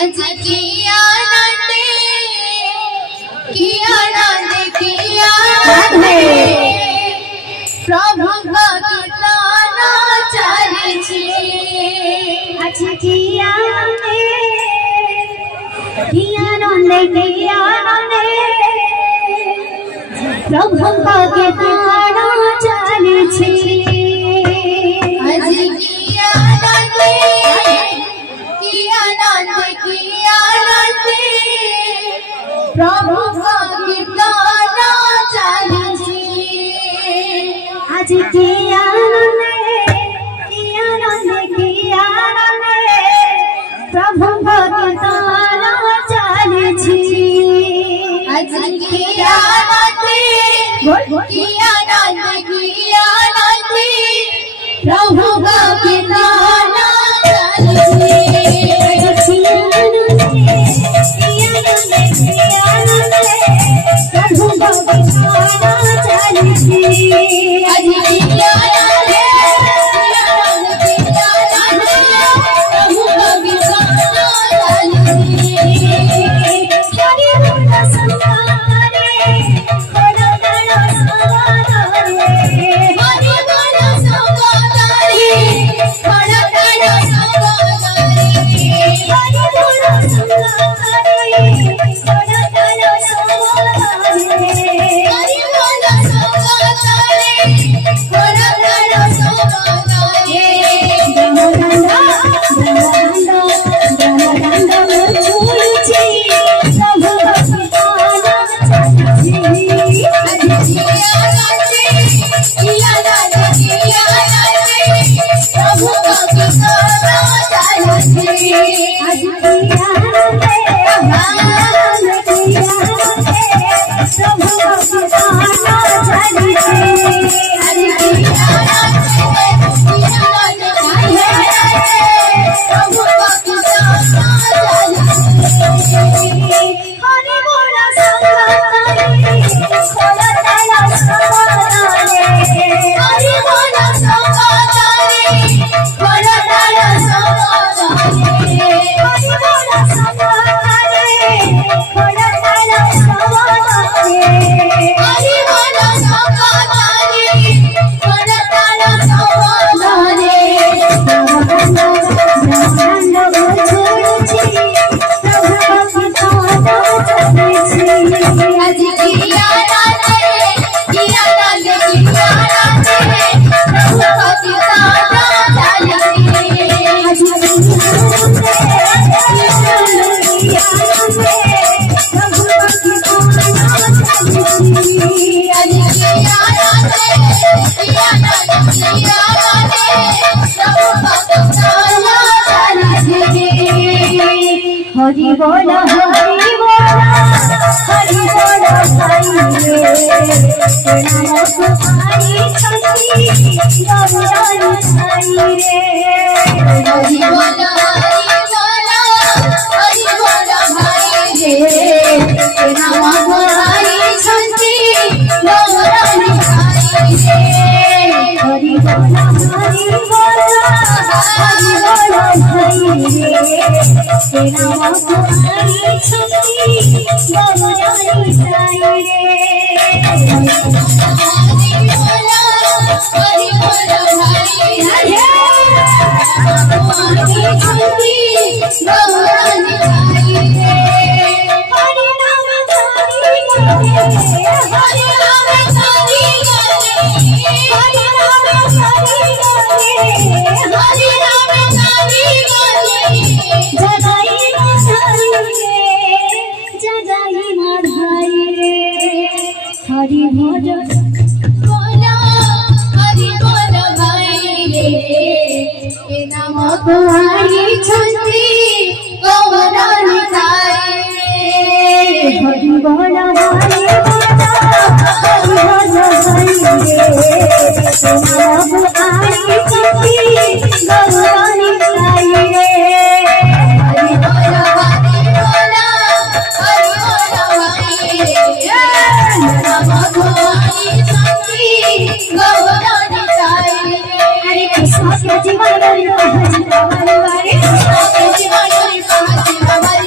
आज किया आनंद प्रभु भक्ताना चले आज किया आनंद प्रभु भक्ताना चले आज किया आनंद प्रभु भक्ताना चले आज किया आनंद प्रभु भक्ताना चले आज किया आनंद प्रभु भक्ताना हरि बोल हरि बोल हरि बोल हरि नाम तुम्हारी शक्ति गौरानी साई रे हरि बोल हरि बोल हरि रे नाम तुम्हारी शक्ति गौरानी साई रे हरि बोल हरि बोल हरि बोल हरि रे नाम तुम्हारी शक्ति गौरानी साई रे हरि बोल हरि बोल हरि रे तुम्हारी शक्ति गौरानी साई रे हरि नाम सारी गाने हरि नाम सारी गाने हरि नाम सारी गाने हरि नाम सारी गाने जगाई माधाई रे हरि बोल भाई रे नाम तुम्हारी शक्ति गौरानी साई रे हरि बोल हरि बोल भाई रे नाम तुम्हारी शक्ति गौरानी साई रे हरि बोल नाम तुम्हारी शक्ति गौरानी साई रे हरे कृष्ण के जीवन हरि हरि हरे कृष्ण के जीवन हरि हरि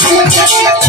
Thank you.